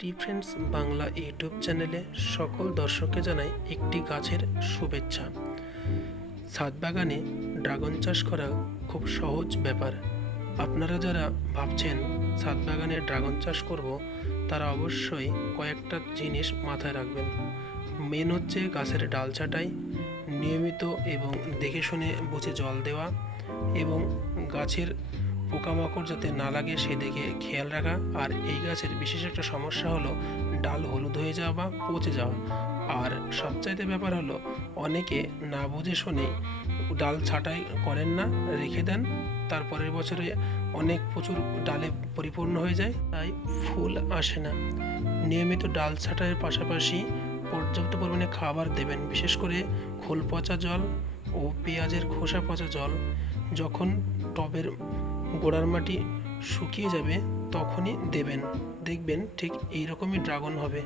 টি friends Bangla YouTube চ্যানেলে সকল দর্শককে জানাই একটি গাছের শুভেচ্ছা। ছাদ বাগানে ড্রাগন চাষ করা খুব সহজ ব্যাপার। আপনারা যারা ভাবছেন ছাদ বাগানে ড্রাগন চাষ করব, তারা অবশ্যই কয়েকটা জিনিস মাথায় রাখবেন। মেন হচ্ছে গাছের ডাল ছাঁটাই, নিয়মিত এবং দেখে শুনে বুঝে জল দেওয়া, এবং গাছের পোকামাকড় যাতে না লাগে সেদিকে খেয়াল রাখা। আর এই গাছের বিশেষ একটা সমস্যা হলো ডাল হলুদ হয়ে যাওয়া বা পচে যাওয়া। আর সবচাইতে ব্যাপার হলো অনেকে না বুঝে শুনে ডাল ছাঁটাই করেন না, রেখে দেন, তারপরের বছরে অনেক প্রচুর ডালে পরিপূর্ণ হয়ে যায়, তাই ফুল আসে না। নিয়মিত ডাল ছাঁটাইয়ের পাশাপাশি পর্যাপ্ত পরিমাণে খাবার দেবেন, বিশেষ করে খোল পচা জল ও পেঁয়াজের খোসা পচা জল। যখন টবের গোড়ার মাটি শুকিয়ে যাবে তখনই দেবেন, দেখবেন ঠিক এই রকমই ড্রাগন হবে।